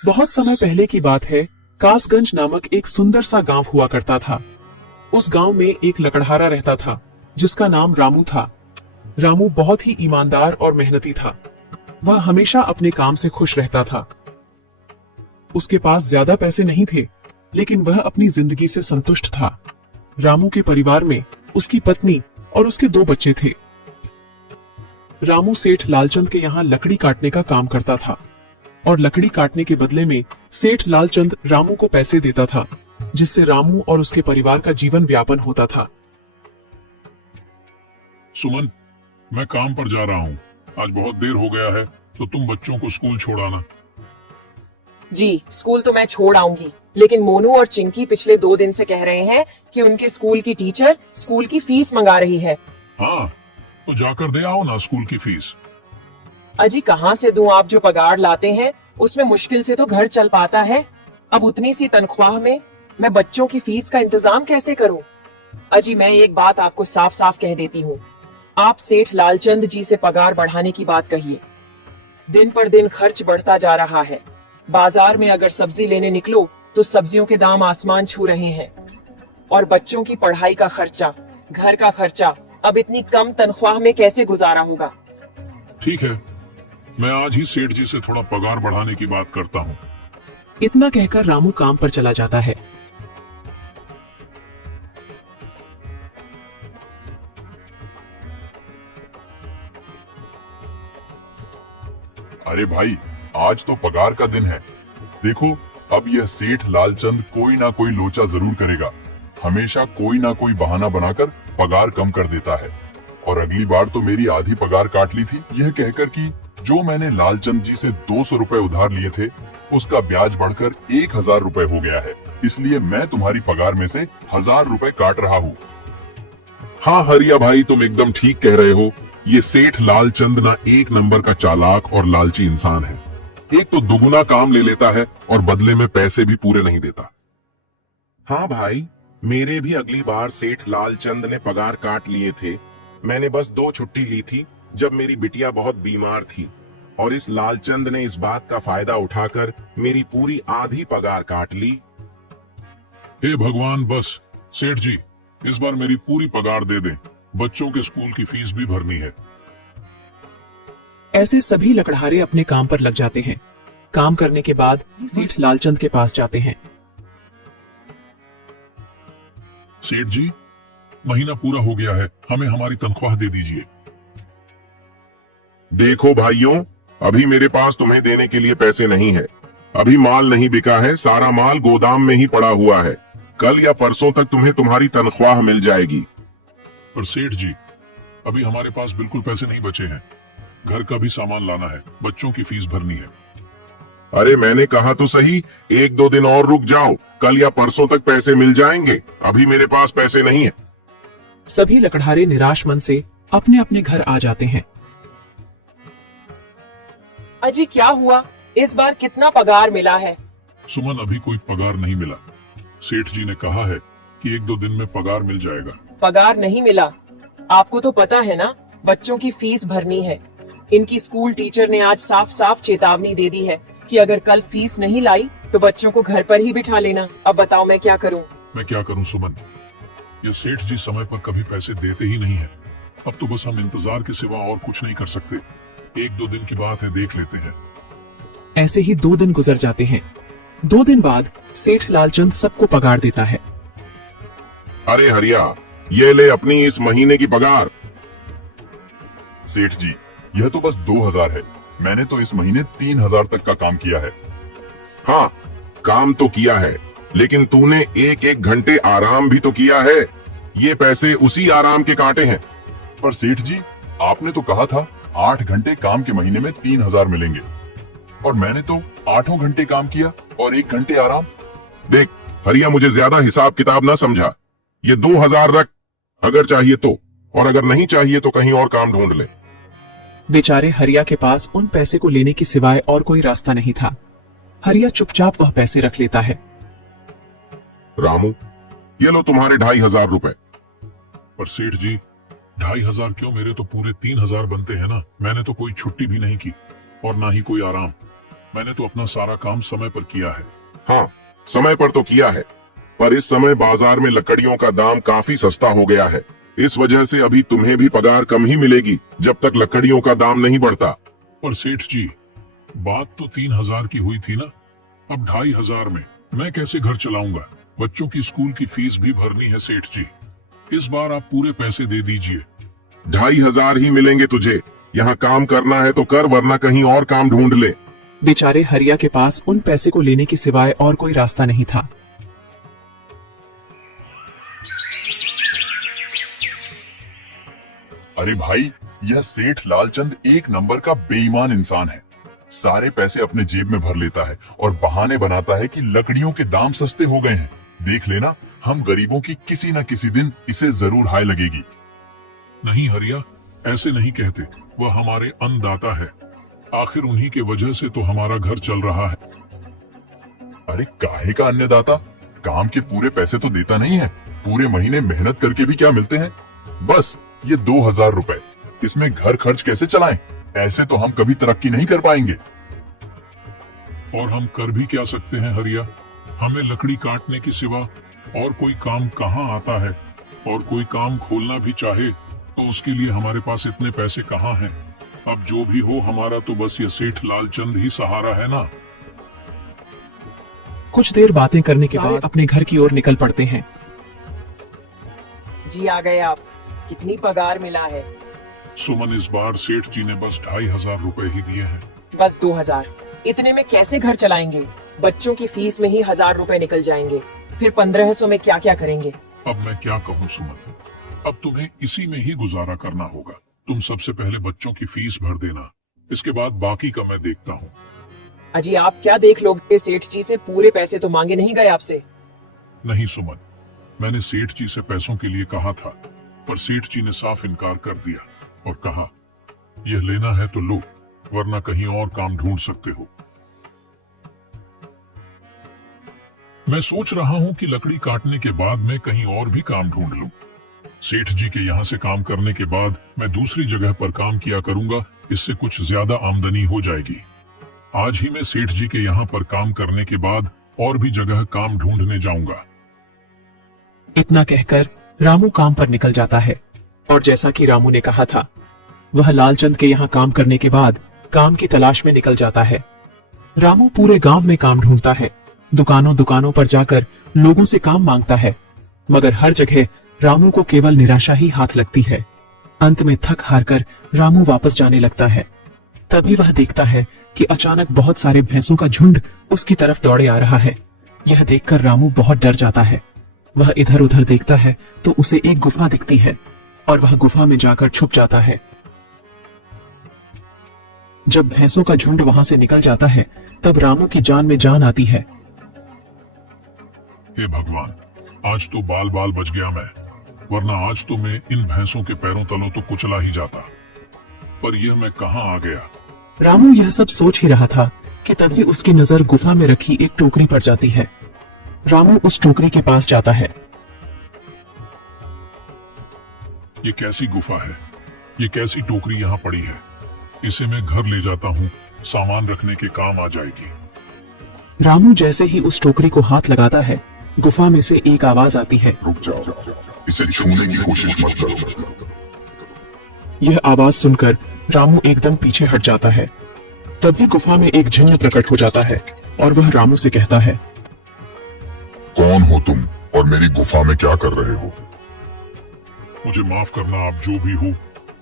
बहुत समय पहले की बात है। कासगंज नामक एक सुंदर सा गांव हुआ करता था। उस गांव में एक लकड़हारा रहता था जिसका नाम रामू था। रामू बहुत ही ईमानदार और मेहनती था। वह हमेशा अपने काम से खुश रहता था। उसके पास ज्यादा पैसे नहीं थे, लेकिन वह अपनी जिंदगी से संतुष्ट था। रामू के परिवार में उसकी पत्नी और उसके 2 बच्चे थे। रामू सेठ लालचंद के यहाँ लकड़ी काटने का काम करता था और लकड़ी काटने के बदले में सेठ लालचंद रामू को पैसे देता था, जिससे रामू और उसके परिवार का जीवन व्यापन होता था। सुमन, मैं काम पर जा रहा हूँ। आज बहुत देर हो गया है, तो तुम बच्चों को स्कूल छोड़ाना। जी, स्कूल तो मैं छोड़ आऊंगी, लेकिन मोनू और चिंकी पिछले 2 दिन से कह रहे हैं कि उनके स्कूल की टीचर स्कूल की फीस मंगा रही है। हाँ, तो जाकर दे आओ ना स्कूल की फीस। अजी कहाँ से दूं? आप जो पगार लाते हैं उसमें मुश्किल से तो घर चल पाता है। अब उतनी सी तनख्वाह में मैं बच्चों की फीस का इंतजाम कैसे करूं? अजी मैं एक बात आपको साफ साफ कह देती हूँ, आप सेठ लालचंद जी से पगार बढ़ाने की बात कहिए। दिन पर दिन खर्च बढ़ता जा रहा है। बाजार में अगर सब्जी लेने निकलो तो सब्जियों के दाम आसमान छू रहे हैं, और बच्चों की पढ़ाई का खर्चा, घर का खर्चा अब इतनी कम तनख्वाह में कैसे गुजारा होगा? ठीक है, मैं आज ही सेठ जी से थोड़ा पगार बढ़ाने की बात करता हूँ। इतना कहकर रामू काम पर चला जाता है। अरे भाई, आज तो पगार का दिन है। देखो, अब यह सेठ लालचंद कोई ना कोई लोचा जरूर करेगा। हमेशा कोई ना कोई बहाना बनाकर पगार कम कर देता है। और अगली बार तो मेरी आधी पगार काट ली थी, यह कहकर कि जो मैंने लालचंद जी से 200 रुपए उधार लिए थे, उसका ब्याज बढ़कर 1000 रुपए हो गया है। इसलिए मैं तुम्हारी पगार में से 1000 रुपए काट रहा हूँ। हाँ हरिया भाई, तुम एकदम ठीक कह रहे हो। ये सेठ लालचंद ना एक नंबर का चालाक और लालची इंसान है। एक तो दुगुना काम ले लेता है और बदले में पैसे भी पूरे नहीं देता। हाँ भाई, मेरे भी अगली बार सेठ लालचंद ने पगार काट लिए थे। मैंने बस 2 छुट्टी ली थी जब मेरी बिटिया बहुत बीमार थी, और इस लालचंद ने इस बात का फायदा उठाकर मेरी पूरी आधी पगार काट ली। हे भगवान, बस सेठ जी, इस बार मेरी पूरी पगार दे दें। बच्चों के स्कूल की फीस भी भरनी है। ऐसे सभी लकड़हारे अपने काम पर लग जाते हैं। काम करने के बाद सेठ लालचंद के पास जाते हैं। सेठ जी, महीना पूरा हो गया है, हमें हमारी तनख्वाह दे दीजिए। देखो भाइयों, अभी मेरे पास तुम्हें देने के लिए पैसे नहीं है। अभी माल नहीं बिका है, सारा माल गोदाम में ही पड़ा हुआ है। कल या परसों तक तुम्हें तुम्हारी तनख्वाह मिल जाएगी। पर सेठ जी, अभी हमारे पास बिल्कुल पैसे नहीं बचे हैं। घर का भी सामान लाना है, बच्चों की फीस भरनी है। अरे मैंने कहा तो सही, 1-2 दिन और रुक जाओ, कल या परसों तक पैसे मिल जाएंगे। अभी मेरे पास पैसे नहीं है। सभी लकड़हारे निराश मन से अपने अपने घर आ जाते हैं। अजी क्या हुआ? इस बार कितना पगार मिला है? सुमन, अभी कोई पगार नहीं मिला। सेठ जी ने कहा है कि 1-2 दिन में पगार मिल जाएगा। पगार नहीं मिला? आपको तो पता है ना, बच्चों की फीस भरनी है। इनकी स्कूल टीचर ने आज साफ साफ चेतावनी दे दी है कि अगर कल फीस नहीं लाई तो बच्चों को घर पर ही बिठा लेना। अब बताओ मैं क्या करूं? मैं क्या करूं सुमन, ये सेठ जी समय पर कभी पैसे देते ही नहीं है। अब तो बस हम इंतजार के सिवा और कुछ नहीं कर सकते। 1-2 दिन की बात है, देख लेते हैं। ऐसे ही 2 दिन गुजर जाते हैं। 2 दिन बाद सेठ लालचंद सबको पगार देता है। अरे हरिया, ये ले अपनी इस महीने की पगार। सेठ जी, यह तो बस 2000 है। मैंने तो इस महीने 3000 तक का काम किया है। हाँ, काम तो किया है, लेकिन तूने 1-1 घंटे आराम भी तो किया है। ये पैसे उसी आराम के काटे हैं। पर सेठ जी, आपने तो कहा था 8 घंटे काम के महीने में 3000 मिलेंगे, और मैंने तो 8 घंटे काम किया और 1 घंटे आराम। देख हरिया, मुझे ज्यादा हिसाब किताब ना समझा। ये 2000 रख, अगर चाहिए तो, और अगर नहीं चाहिए तो कहीं और काम ढूंढ ले। बेचारे हरिया के पास उन पैसे को लेने की सिवाय और कोई रास्ता नहीं था। हरिया चुपचाप वह पैसे रख लेता है। रामू, ये लो तुम्हारे 2500 रुपए। पर सेठ जी, 2500 क्यों? मेरे तो पूरे 3000 बनते हैं ना। मैंने तो कोई छुट्टी भी नहीं की और ना ही कोई आराम। मैंने तो अपना सारा काम समय पर किया है। हाँ, समय पर तो किया है, पर इस समय बाजार में लकड़ियों का दाम काफी सस्ता हो गया है। इस वजह से अभी तुम्हें भी पगार कम ही मिलेगी जब तक लकड़ियों का दाम नहीं बढ़ता। पर सेठ जी, बात तो 3,000 की हुई थी ना, अब 2,500 में मैं कैसे घर चलाऊंगा? बच्चों की स्कूल की फीस भी भरनी है सेठ जी। इस बार आप पूरे पैसे दे दीजिए। 2,500 ही मिलेंगे तुझे। यहाँ काम करना है तो कर, वरना कहीं और काम ढूंढ ले। बेचारे हरिया के पास उन पैसे को लेने के सिवाय और कोई रास्ता नहीं था। अरे भाई, यह सेठ लालचंद एक नंबर का बेईमान इंसान है। सारे पैसे अपने जेब में भर लेता है और बहाने बनाता है कि लकड़ियों के दाम सस्ते हो गए हैं। देख लेना, हम गरीबों की किसी न किसी दिन इसे जरूर हाय लगेगी। नहीं हरिया, ऐसे नहीं कहते। वह हमारे अन्नदाता है। आखिर उन्हीं के वजह से तो हमारा घर चल रहा है। अरे काहे का अन्नदाता? काम के पूरे पैसे तो देता नहीं है। पूरे महीने मेहनत करके भी क्या मिलते हैं? बस ये 2,000 रुपए। इसमें घर खर्च कैसे चलाएं? ऐसे तो हम कभी तरक्की नहीं कर पाएंगे। और हम कर भी क्या सकते हैं हरिया? हमें लकड़ी काटने के सिवा और कोई काम कहाँ आता है? और कोई काम खोलना भी चाहे तो उसके लिए हमारे पास इतने पैसे कहाँ हैं? अब जो भी हो, हमारा तो बस ये सेठ लालचंद ही सहारा है ना। कुछ देर बातें करने के बाद अपने घर की ओर निकल पड़ते हैं। जी आ गए आप। कितनी पगार मिला है? सुमन, इस बार सेठ जी ने बस 2,500 रुपए ही दिए हैं। बस 2,000? इतने में कैसे घर चलाएंगे? बच्चों की फीस में ही 1,000 रुपए निकल जाएंगे। फिर 1,500 में क्या क्या करेंगे? अब मैं क्या कहूँ सुमन, अब तुम्हें इसी में ही गुजारा करना होगा। तुम सबसे पहले बच्चों की फीस भर देना, इसके बाद बाकी का मैं देखता हूँ। अजी आप क्या देख लोगे? सेठ जी से पूरे पैसे तो मांगे नहीं गए आपसे? नहीं सुमन, मैंने सेठ जी से पैसों के लिए कहा था, पर सेठ जी ने साफ इनकार कर दिया और कहा, यह लेना है तो लो, वरना कहीं और काम ढूंढ सकते हो। मैं सोच रहा हूं कि लकड़ी काटने के बाद मैं कहीं और भी काम ढूंढ लूं। सेठ जी के यहाँ से काम करने के बाद मैं दूसरी जगह पर काम किया करूंगा, इससे कुछ ज्यादा आमदनी हो जाएगी। आज ही मैं सेठ जी के यहाँ पर काम करने के बाद और भी जगह काम ढूंढने जाऊंगा। इतना कहकर रामू काम पर निकल जाता है और जैसा कि रामू ने कहा था, वह लालचंद के यहाँ काम करने के बाद काम की तलाश में निकल जाता है। रामू पूरे गांव में काम ढूंढता है, दुकानों दुकानों पर जाकर लोगों से काम मांगता है, मगर हर जगह रामू को केवल निराशा ही हाथ लगती है। अंत में थक हार कर रामू वापस जाने लगता है। तभी वह देखता है कि अचानक बहुत सारे भैंसों का झुंड उसकी तरफ दौड़े आ रहा है। यह देखकर रामू बहुत डर जाता है। वह इधर उधर देखता है तो उसे एक गुफा दिखती है और वह गुफा में जाकर छुप जाता है। जब भैंसों का झुंड वहां से निकल जाता है, तब रामू की जान में जान आती है। हे भगवान, आज तो बाल बाल बच गया मैं, वरना आज तो मैं इन भैंसों के पैरों तलों तो कुचला ही जाता। पर यह मैं कहाँ आ गया? रामू यह सब सोच ही रहा था कि तभी उसकी नजर गुफा में रखी एक टोकरी पर जाती है। रामू उस टोकरी के पास जाता है। ये कैसी गुफा है? ये कैसी टोकरी यहाँ पड़ी है? इसे मैं घर ले जाता हूँ, सामान रखने के काम आ जाएगी। रामू जैसे ही उस टोकरी को हाथ लगाता है, गुफा में से एक आवाज आती है, रुक जाओ, इसे छूने की कोशिश मत करो। यह आवाज सुनकर रामू एकदम पीछे हट जाता है। तभी गुफा में एक जिन्न प्रकट हो जाता है और वह रामू से कहता है, कौन हो तुम और मेरी गुफा में क्या कर रहे हो? मुझे माफ करना, आप जो भी हो।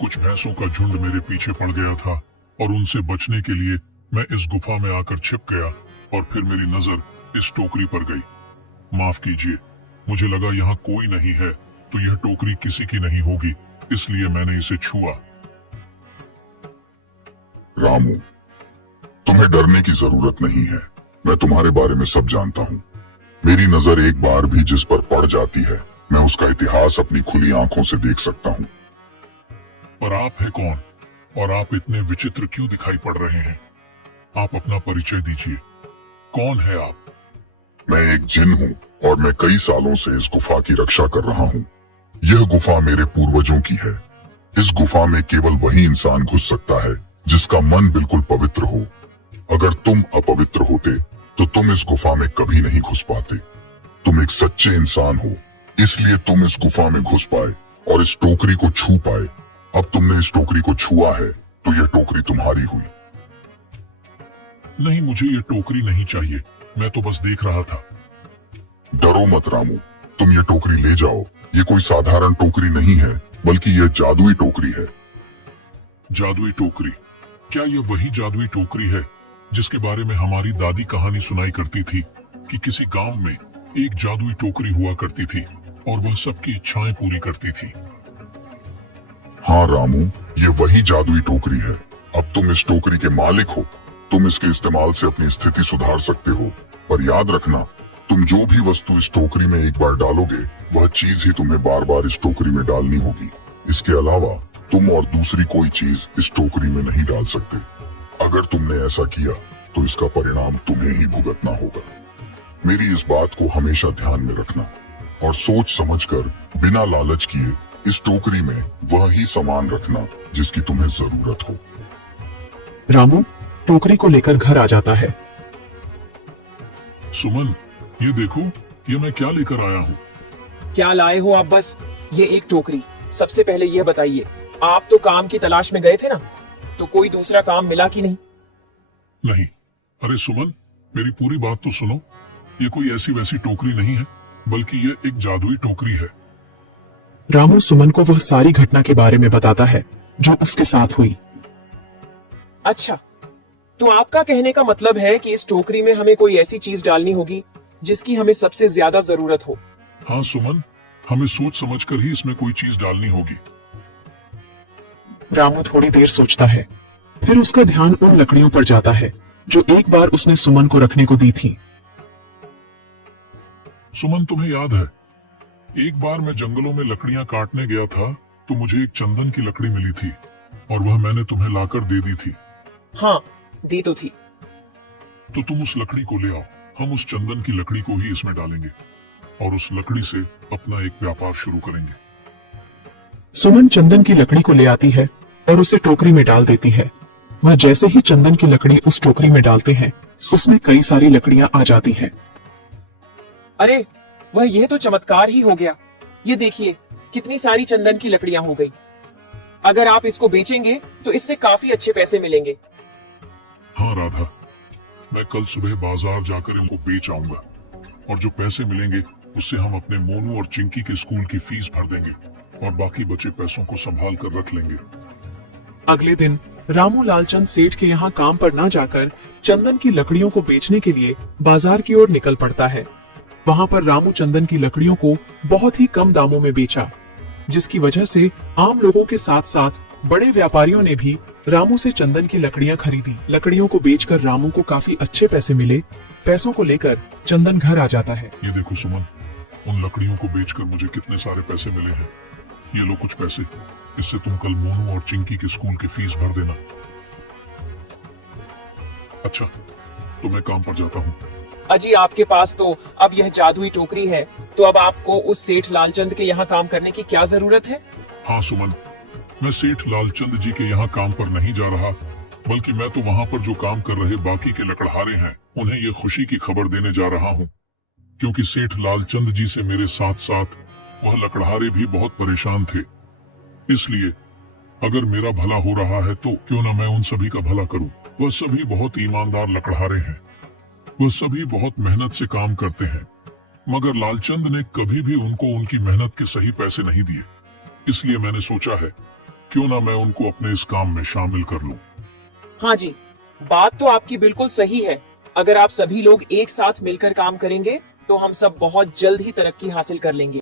कुछ भैंसों का झुंड मेरे पीछे पड़ गया था और उनसे बचने के लिए मैं इस गुफा में आकर छिप गया और फिर मेरी नजर इस टोकरी पर गई। माफ कीजिए, मुझे लगा यहाँ कोई नहीं है तो यह टोकरी किसी की नहीं होगी, इसलिए मैंने इसे छुआ। रामू, तुम्हें डरने की जरूरत नहीं है। मैं तुम्हारे बारे में सब जानता हूँ। मेरी नजर एक बार भी जिस पर पड़ जाती है, मैं उसका इतिहास अपनी खुली आंखों से देख सकता हूँ। पर आप है कौन और आप इतने विचित्र क्यों दिखाई पड़ रहे हैं? आप अपना परिचय दीजिए। कौन है आप? मैं एक जिन हूँ और मैं कई सालों से इस गुफा की रक्षा कर रहा हूँ। यह गुफा मेरे पूर्वजों की है। इस गुफा में केवल वही इंसान घुस सकता है जिसका मन बिल्कुल पवित्र हो। अगर तुम तुम अपवित्र होते तो तुम इस गुफा में कभी नहीं घुस पाते। तुम एक सच्चे इंसान हो, इसलिए तुम इस गुफा में घुस पाए और इस टोकरी को छू पाए। अब तुमने इस टोकरी को छुआ है तो यह टोकरी तुम्हारी हुई। नहीं, मुझे ये टोकरी नहीं चाहिए, मैं तो बस देख रहा था। डरो मत रामू, तुम ये टोकरी ले जाओ। ये कोई साधारण टोकरी नहीं है, बल्कि यह जादुई टोकरी है। जादुई टोकरी? क्या यह वही जादुई टोकरी है जिसके बारे में हमारी दादी कहानी सुनाई करती थी कि किसी गांव में एक जादुई टोकरी हुआ करती थी और वह सबकी इच्छाएं पूरी करती थी? हाँ रामू, ये वही जादुई टोकरी है। अब तुम इस टोकरी के मालिक हो। तुम इसके इस्तेमाल से अपनी स्थिति सुधार सकते हो, पर याद रखना, तुम जो भी वस्तु इस टोकरी में एक बार डालोगे, वह चीज ही तुम्हें बार बार इस टोकरी में डालनी होगी। इसके अलावा तुम और दूसरी कोई चीज इस टोकरी में नहीं डाल सकते। अगर तुमने ऐसा किया तो इसका परिणाम तुम्हें ही भुगतना होगा। मेरी इस बात को हमेशा ध्यान में रखना और सोच समझकर बिना लालच किए इस टोकरी में वह ही सामान रखना जिसकी तुम्हें जरूरत हो। रामू टोकरी को लेकर घर आ जाता है। सुमन, ये देखो, ये मैं क्या लेकर आया हूँ। क्या लाए हो आप? बस ये एक टोकरी। सबसे पहले यह बताइए, आप तो काम की तलाश में गए थे ना, तो कोई दूसरा काम मिला कि नहीं? नहीं। अरे सुमन, मेरी पूरी बात तो सुनो। ये कोई ऐसी वैसी टोकरी नहीं है, बल्कि ये एक जादुई टोकरी है। रामू सुमन को वह सारी घटना के बारे में बताता है जो उसके साथ हुई। अच्छा, तो आपका कहने का मतलब है कि इस टोकरी में हमें कोई ऐसी चीज डालनी होगी जिसकी हमें सबसे ज्यादा जरूरत हो। हाँ सुमन, हमें सोच समझकर ही इसमें कोई चीज डालनी होगी। रामू थोड़ी देर सोचता है, फिर उसका ध्यान उन लकड़ियों पर जाता है जो एक बार उसने सुमन को रखने को दी थी। सुमन, तुम्हें याद है, एक बार मैं जंगलों में लकड़ियां काटने गया था तो मुझे एक चंदन की लकड़ी मिली थी और वह मैंने तुम्हें लाकर दे दी थी। हाँ, दी तो थी। तो तुम उस लकड़ी को ले आओ। हम उस चंदन की लकड़ी को ही इसमें डालेंगे और उस लकड़ी से अपना एक व्यापार शुरू करेंगे। सुमन चंदन की लकड़ी को ले आती है और उसे टोकरी में डाल देती है। वह जैसे ही चंदन की लकड़ी उस टोकरी में डालते हैं, उसमें कई सारी लकड़ियां आ जाती हैं। अरे वह यह तो चमत्कार ही हो गया। ये देखिए, कितनी सारी चंदन की लकड़ियां हो गई। अगर आप इसको बेचेंगे तो इससे काफी अच्छे पैसे मिलेंगे। हाँ राधा, मैं कल सुबह बाजार जाकर इनको बेच आऊंगा और जो पैसे मिलेंगे उससे हम अपने मोनू और चिंकी के स्कूल की फीस भर देंगे और बाकी बचे पैसों को संभाल कर रख लेंगे। अगले दिन रामू लालचंद सेठ के यहाँ काम पर न जाकर चंदन की लकड़ियों को बेचने के लिए बाजार की ओर निकल पड़ता है। वहाँ पर रामू चंदन की लकड़ियों को बहुत ही कम दामों में बेचा, जिसकी वजह से आम लोगों के साथ साथ बड़े व्यापारियों ने भी रामू से चंदन की लकड़ियां खरीदी। लकड़ियों को बेचकर रामू को काफी अच्छे पैसे मिले। पैसों को लेकर चंदन घर आ जाता है। ये देखो सुमन, उन लकड़ियों को बेचकर मुझे कितने सारे पैसे मिले हैं। ये लो कुछ पैसे, इससे तुम कल मोनू और चिंकी के स्कूल की फीस भर देना। अच्छा, तो मैं काम पर जाता हूँ। अजी, आपके पास तो अब यह जादुई टोकरी है, तो अब आपको उस सेठ लालचंद के यहाँ काम करने की क्या जरूरत है? हाँ सुमन, मैं सेठ लालचंद जी के यहाँ काम पर नहीं जा रहा, बल्कि मैं तो वहाँ पर जो काम कर रहे बाकी के लकड़हारे हैं उन्हें ये खुशी की खबर देने जा रहा हूँ, क्योंकि सेठ लालचंद जी से मेरे साथ साथ वह लकड़हारे भी बहुत परेशान थे। इसलिए अगर मेरा भला हो रहा है तो क्यों ना मैं उन सभी का भला करूं। वह सभी बहुत ईमानदार लकड़हारे हैं, वह सभी बहुत मेहनत से काम करते हैं, मगर लालचंद ने कभी भी उनको उनकी मेहनत के सही पैसे नहीं दिए। इसलिए मैंने सोचा है क्यों ना मैं उनको अपने इस काम में शामिल कर लूं। हाँ जी, बात तो आपकी बिल्कुल सही है। अगर आप सभी लोग एक साथ मिलकर काम करेंगे तो हम सब बहुत जल्द ही तरक्की हासिल कर लेंगे।